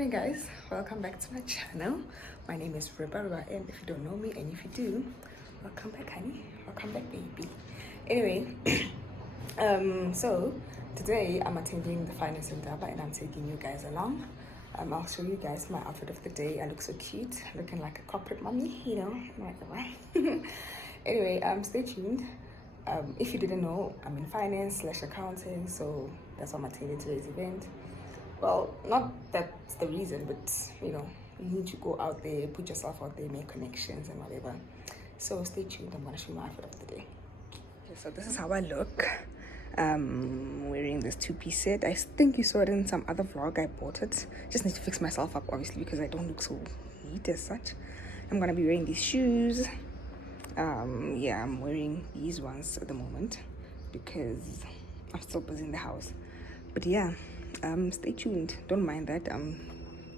Morning guys, welcome back to my channel. My name is Reba, if you don't know me, and if you do, welcome back honey, welcome back baby. Anyway, so today I'm attending the finance Indaba and I'm taking you guys along. I'll show you guys my outfit of the day. I look so cute, looking like a corporate mommy, you know, like right. Anyway, stay tuned. If you didn't know, I'm in finance / accounting, so that's why I'm attending today's event. Well, not that's the reason, but you know, you need to go out there, put yourself out there, make connections and whatever. So stay tuned. I'm gonna show you my outfit of the day. Okay, so this is how I look. Wearing this two-piece set. I think you saw it in some other vlog. I bought it. Just need to fix myself up, obviously, because I don't look so neat as such. I'm gonna be wearing these shoes. Yeah, I'm wearing these ones at the moment because I'm still busy in the house. But yeah, stay tuned. Don't mind that.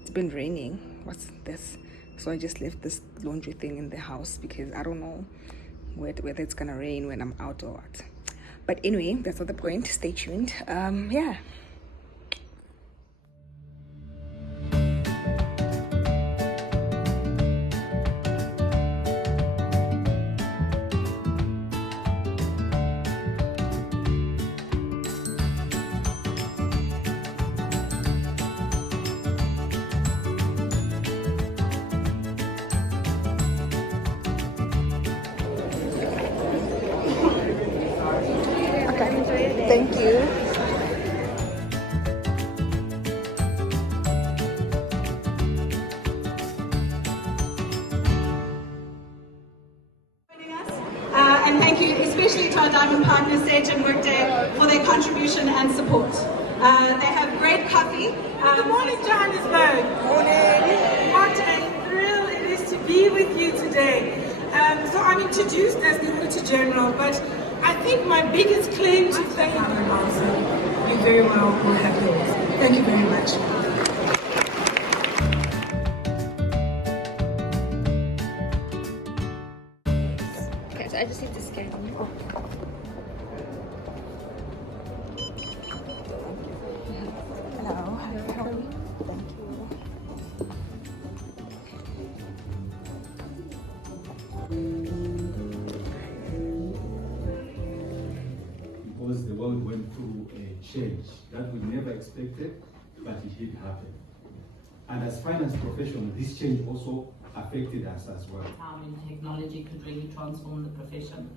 It's been raining. What's this? So I just left this laundry thing in the house because I don't know whether it's gonna rain when I'm out or what. But anyway, that's not the point. Stay tuned. Yeah. Thank you. And thank you especially to our diamond partners, Sage and Workday, for their contribution and support. They have great coffee. Good morning, Johannesburg. Morning. What a thrill it is to be with you today. So I'm introduced as the Auditor General, but I think my biggest claim to fame, you very well will have yours. Thank you very much. Okay, so I just need to scan you. Oh. Hello. How are you? Thank you. Because the world went through a change that we never expected, but it did happen. And as finance professionals, this change also affected us as well. How technology could really transform the profession.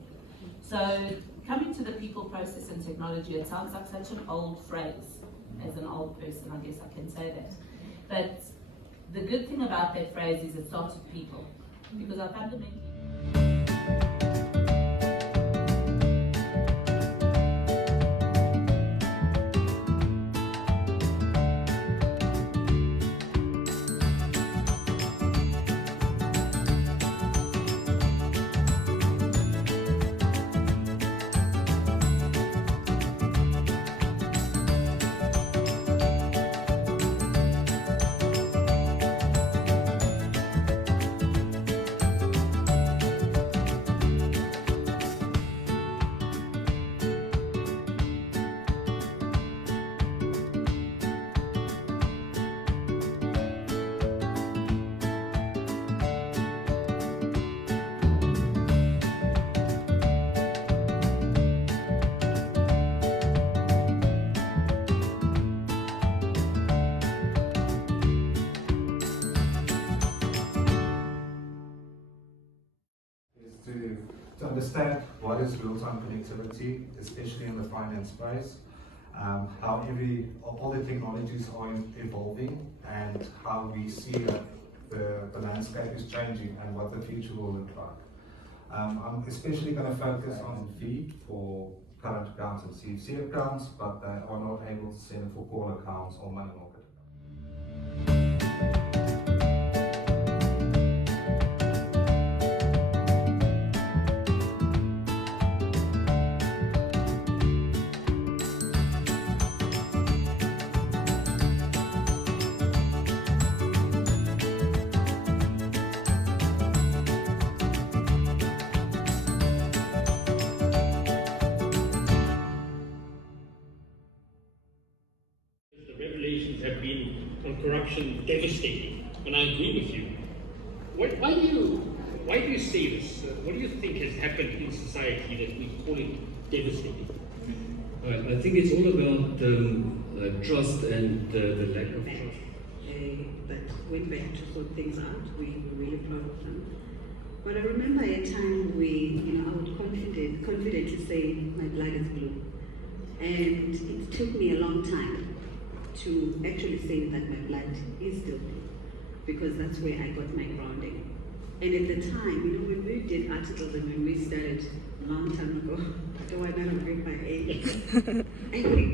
So coming to the people, process and technology, it sounds like such an old phrase. As an old person, I guess I can say that. But the good thing about that phrase is it starts with people. Because I fundamentally to understand what is real-time connectivity, especially in the finance space, how all the technologies are evolving, and how we see that the landscape is changing and what the future will look like. I'm especially going to focus on fee for current accounts and CFC accounts, but they are not able to send for call accounts or money market accounts. revelation revelations have been on corruption devastating, and I agree with you. Why do you say this? What do you think has happened in society that we call it devastating? I think it's all about trust and the lack of trust. That went back to sort things out. We were really proud of them. But I remember a time I would confidently say my blood is blue. And it took me a long time to actually say that my blood is still blue, because that's where I got my grounding. And at the time, when we did articles and when we started a long time ago, I don't want to break my age. Anyway.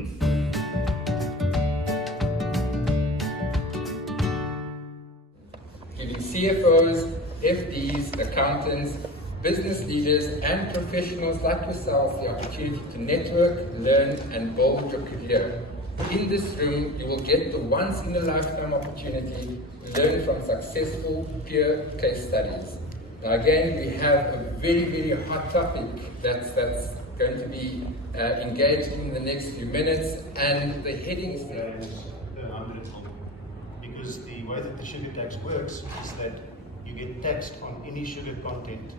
Giving CFOs, FDs, accountants, business leaders, and professionals like yourself the opportunity to network, learn, and build your career. In this room, you will get the once-in-a-lifetime opportunity to learn from successful peer case studies. Now again, we have a very, very hot topic that's going to be engaged in the next few minutes, and the headings there. Because the way that the sugar tax works is that you get taxed on any sugar content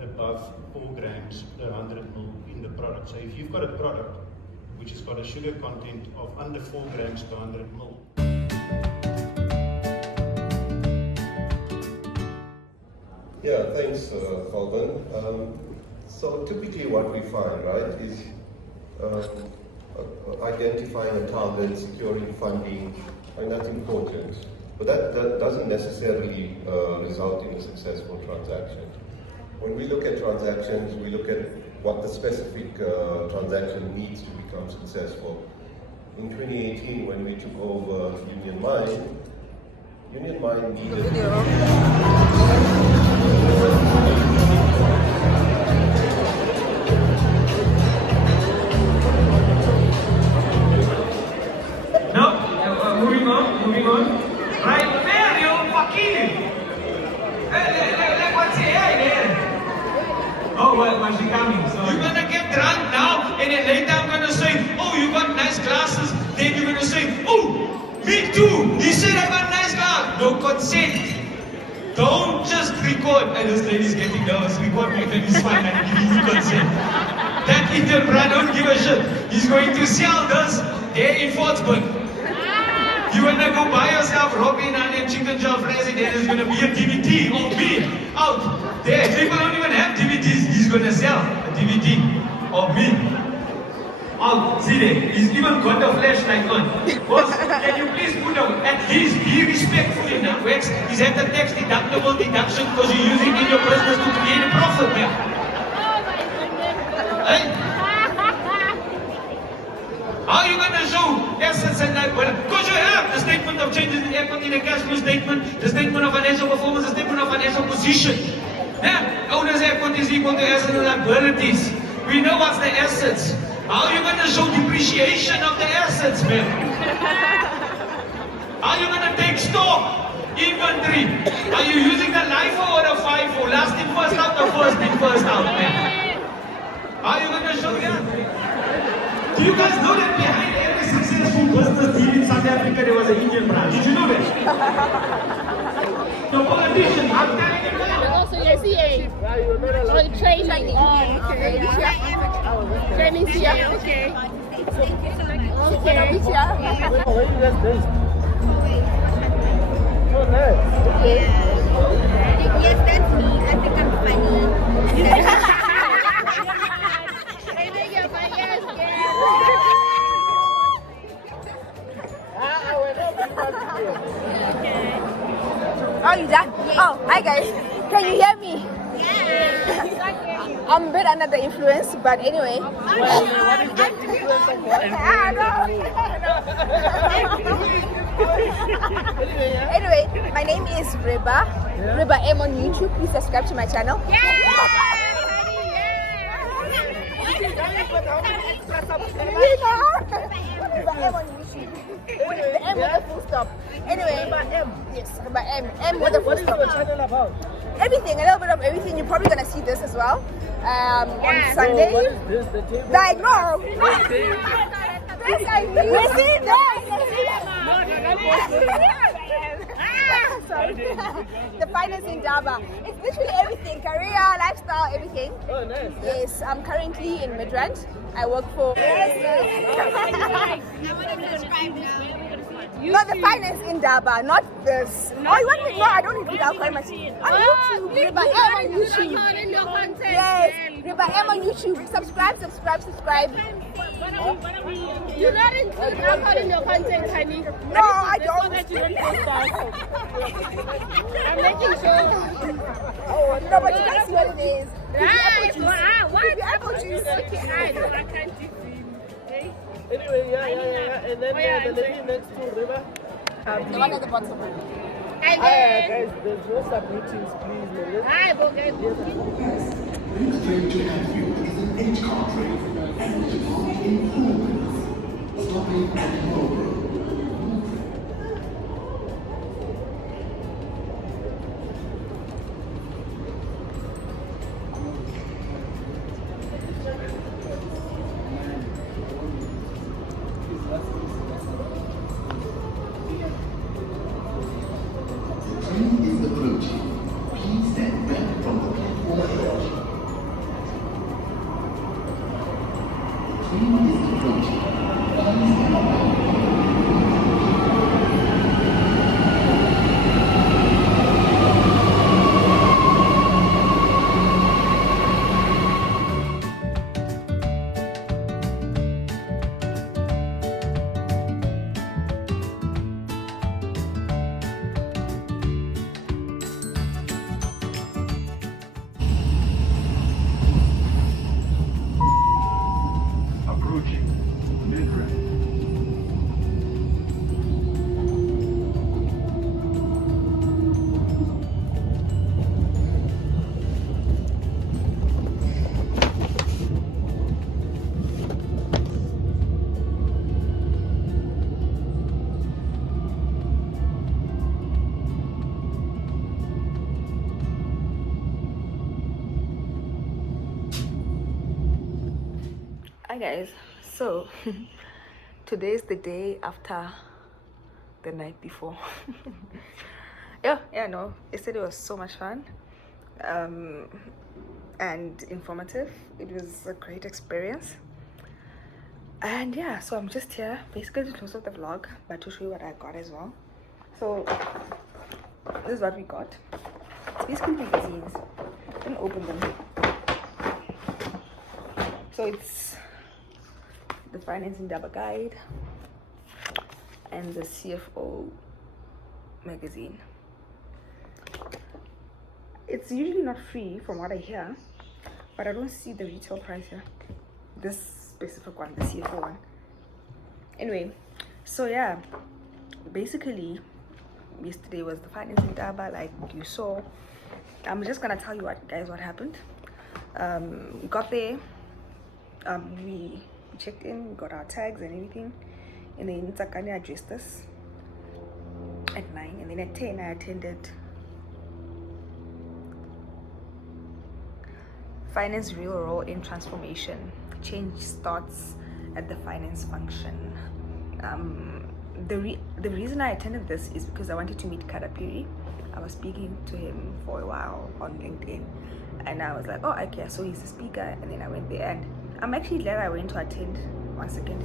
above 4 grams per 100 ml in the product. So if you've got a product which has got a sugar content of under 4 grams per 100 ml. Yeah, thanks, Colvin. So typically what we find, right, is identifying a target, securing funding, and that's important. But that doesn't necessarily result in a successful transaction. When we look at transactions, we look at what the specific transaction needs to become successful. In 2018, when we took over Union Mine needed... Moving on. Right, Mario, fucking. What's here? Oh, well, she coming? So you're gonna get drunk now, and then later I'm gonna say, oh, you got nice glasses. Then you're gonna say, oh, me too. He said I got nice glasses. No consent. Don't just record. And this lady's getting nervous. Record me, then he's fine. I'm giving you consent. That Indian brand don't give a shit. He's going to sell this there in Fortsburg. You wanna go buy yourself Robin onion chicken job fries, and there's gonna be a DVD of me out there. People don't even have DVDs. He's gonna sell a DVD of me. Oh, see there, he's even got the flashlight on. Boss, can you please put down, at least be respectful enough. Wax, he's at the tax deductible deduction because you're using in your business to create a profit, man. Hey? How are you going to show assets and that? Because you have the statement of changes in equity, the cash flow statement, the statement of financial performance, the statement of financial position. Yeah, owner's equity is equal to assets and liabilities. We know what's the assets. How are you going to show depreciation of the assets, man? How are you going to take stock, inventory? Are you using the LIFO or the FIFO? Last in, first out, or first in, first out, man? How are you going to show that? Do you guys know that behind every successful business deal in South Africa there was an Indian branch? Did you know that? The politician, I'm telling you now. Also, your CA. So training. Training CA. Okay. Okay. Where you guys based? Oh, nice. Okay. Yes, that's me. I think I'm funny. Oh, you done? Oh, hi guys. Can you hear me? Yeah. I'm a bit under the influence, but anyway. Well, what is that influence of what? Anyway, my name is Reba. Yeah. Reba M on YouTube. Please subscribe to my channel. Reba M on YouTube. With the M with the full stop. Anyway, Reba M. Yes, Reba M. M with the full stop. What is your channel about? Everything, a little bit of everything. You're probably gonna see this as well on Sunday. So what is this? The table? Like no. This I see this. Sorry. The finance in Indaba. It's literally everything: career, lifestyle, everything. Oh, nice. Yes, I'm currently in Midrand. I work for. I want to subscribe now. Not the finance in Indaba, not this. Oh, you want me? No, I don't need to do much. On YouTube, Reba on YouTube. Yes, Reba on YouTube. Subscribe. You're not in your content, honey. No, I don't. I'm making sure. Oh, no, but you can see what it is. What? Apple juice. I can't do Anyway, yeah. And then the lady next to Reba. The one at the bottom. Guys, there's no submeetings, please. Straight to Anfield is an H country and which is only improvements. Stopping at Marlborough. Train is approaching. Please stand back from the platform edge. Train is approaching. Please stand back. Approaching Midrange. Hi guys, so today's the day after the night before. No, yesterday was so much fun and informative. It was a great experience, and yeah, so I'm just here basically to close up the vlog but to show you what I got as well. So this is what we got. It's basically magazines. Didn't open them. So it's the Finance Indaba guide and the CFO magazine. It's usually not free from what I hear, but I don't see the retail price here. This specific one, the CFO one. Anyway, so yeah, basically yesterday was the Finance Indaba, like you saw. I'm just gonna tell you what happened. We got there, we checked in, we got our tags and everything, and then Tsakani addressed us at 9, and then at 10 I attended Finance Real Role in Transformation. Change starts at the finance function. The reason I attended this is because I wanted to meet Kadapiri. I was speaking to him for a while on LinkedIn, and I was like, oh okay, so he's the speaker. And then I went there, and I'm actually glad I went to attend. 1 second.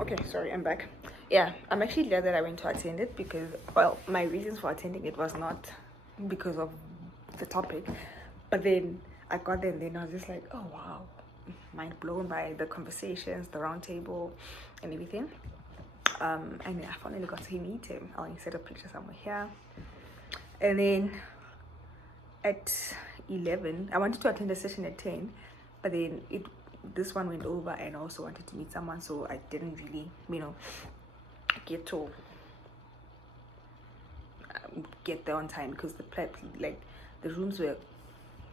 Okay, sorry, I'm back. Yeah, I'm actually glad that I went to attend it because, well, my reasons for attending it was not because of the topic, but then I got there and then I was just like, oh wow, mind blown by the conversations, the round table and everything. And then I finally got to meet him. I'll insert a picture somewhere here. And then at 11, I wanted to attend a session at 10, but then this one went over, and I also wanted to meet someone, so I didn't really, get to get there on time because the rooms were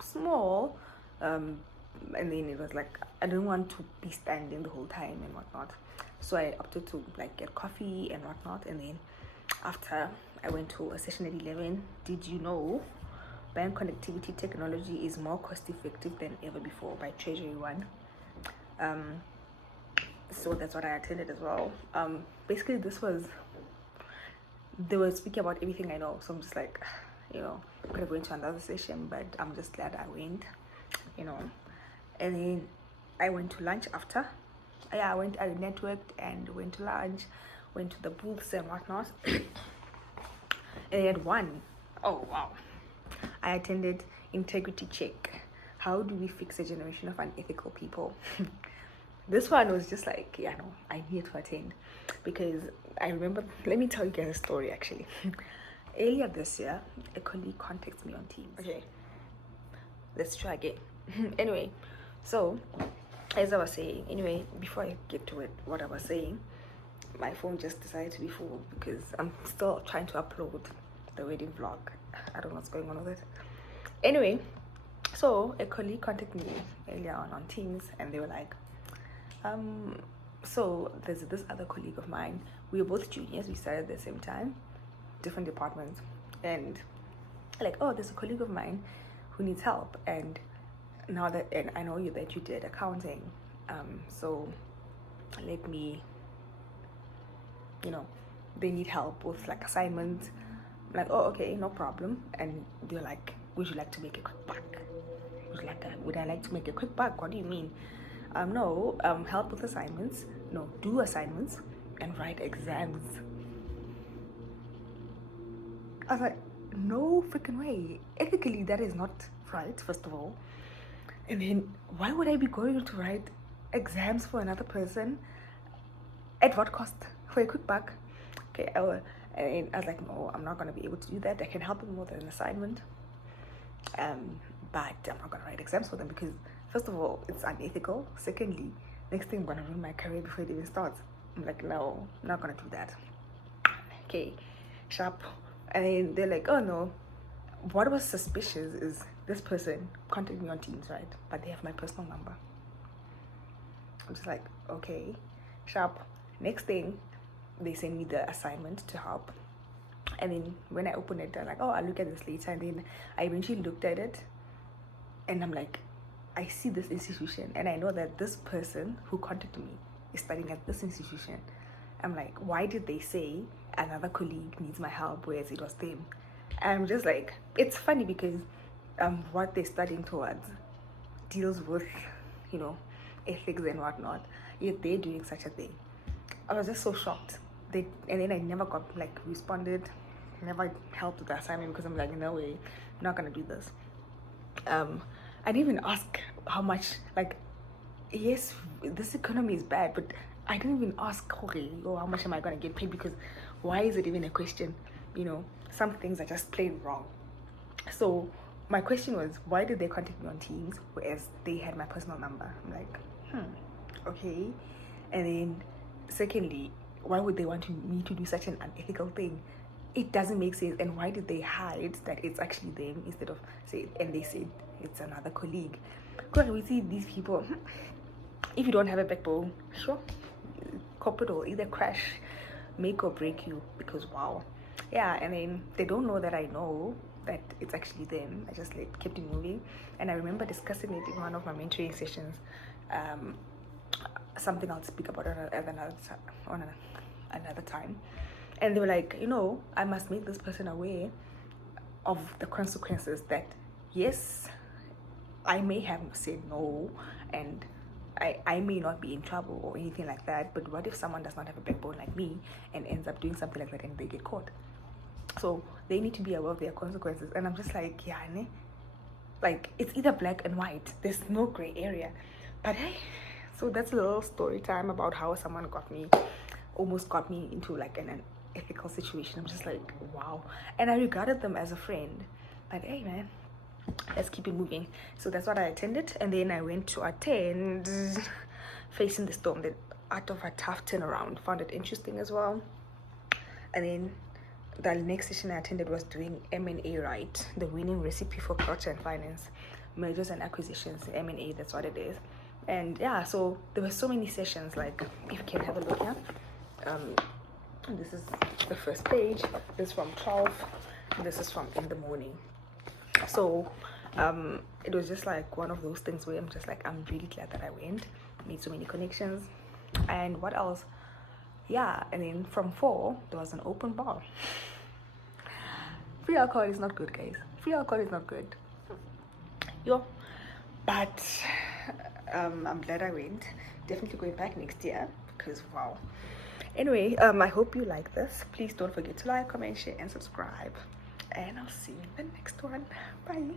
small, and then it was like I didn't want to be standing the whole time and whatnot, so I opted to get coffee and whatnot. And then after I went to a session at 11. Did you know bank connectivity technology is more cost effective than ever before, by Treasury One? So that's what I attended as well. Basically this was they were speaking about everything I know. So I'm just like, you know, I could have went to another session, but I'm just glad I went, you know. And then I went to lunch after. Yeah, I networked and went to lunch, went to the booths and whatnot. And they had one. Oh wow. I attended integrity check. How do we fix a generation of unethical people? This one was just like, yeah, no, I need to attend because I remember, let me tell you guys a story actually. Earlier this year, a colleague contacts me on Teams. Okay, let's try again. Anyway, so as I was saying, anyway, before I get to it, what I was saying, my phone just decided to be full because I'm still trying to upload the wedding vlog. I don't know what's going on with it. Anyway, so a colleague contacted me earlier on Teams, and they were like, so there's this other colleague of mine. We were both juniors. We started at the same time, different departments, and like, oh, there's a colleague of mine who needs help, and now that, and I know you that you did accounting, so let me, you know, they need help with like assignments. I'm like, oh, okay, no problem. And they're like, would you like to make a quick buck? Would I like to make a quick buck? What do you mean? No, help with assignments. No, do assignments and write exams. I was like, no freaking way. Ethically, that is not right, first of all. And then why would I be going to write exams for another person? At what cost? For a quick buck? Okay, and I was like, no, I'm not going to be able to do that. I can help them with an assignment. But I'm not going to write exams for them because, first of all, it's unethical. Secondly, next thing I'm going to ruin my career before it even starts. I'm like, no, I'm not going to do that. Okay, sharp. And then they're like, oh no. What was suspicious is this person contacted me on Teams, right? But they have my personal number. I'm just like, okay, sharp. Next thing, they send me the assignment to help. And then when I open it, they're like, oh, I'll look at this later. And then I eventually looked at it. And I'm like, I see this institution. And I know that this person who contacted me is studying at this institution. I'm like, why did they say another colleague needs my help, whereas it was them? And I'm just like, it's funny because what they're studying towards deals with, you know, ethics and whatnot. Yet they're doing such a thing. I was just so shocked. And then I never got, like, responded, never helped with the assignment because I'm like, no way, I'm not gonna do this. I didn't even ask how much, like, yes, this economy is bad, but I didn't even ask, okay, oh, how much am I gonna get paid? Because why is it even a question? You know, some things are just plain wrong. So my question was, why did they contact me on Teams whereas they had my personal number? I'm like, okay. And then secondly, why would they want me to do such an unethical thing? It doesn't make sense. And why did they hide that it's actually them instead of say, and they said it's another colleague? Because we see these people, if you don't have a backbone, sure, corporate will either crash, make or break you, because wow. Yeah, and then they don't know that I know that it's actually them. I just kept it moving. And I remember discussing it in one of my mentoring sessions. Something I'll speak about another time. And they were like, you know, I must make this person aware of the consequences that, yes, I may have said no, and I may not be in trouble or anything like that, but what if someone does not have a backbone like me and ends up doing something like that and they get caught? So they need to be aware of their consequences. And I'm just like, yeah, like, it's either black and white. There's no gray area. But hey, so that's a little story time about how someone almost got me into like an ethical situation. I'm just like, wow. And I regarded them as a friend. But hey, man, let's keep it moving. So that's what I attended. And then I went to attend Facing the Storm, the Art of a Tough Turnaround. Found it interesting as well. And then the next session I attended was doing M&A right, the winning recipe for culture and finance, mergers and acquisitions. M&A, that's what it is. And yeah, so there were so many sessions. Like, if you can have a look here, this is the first page. This is from 12, this is from in the morning. So it was just like one of those things where I'm just like, I'm really glad that I went, made so many connections. And what else? Yeah, and then from 4 there was an open bar. Free alcohol is not good, guys. Free alcohol is not good. Yo, but I'm glad I went. Definitely going back next year because wow. Anyway, I hope you like this. Please don't forget to like, comment, share, and subscribe. And I'll see you in the next one. Bye.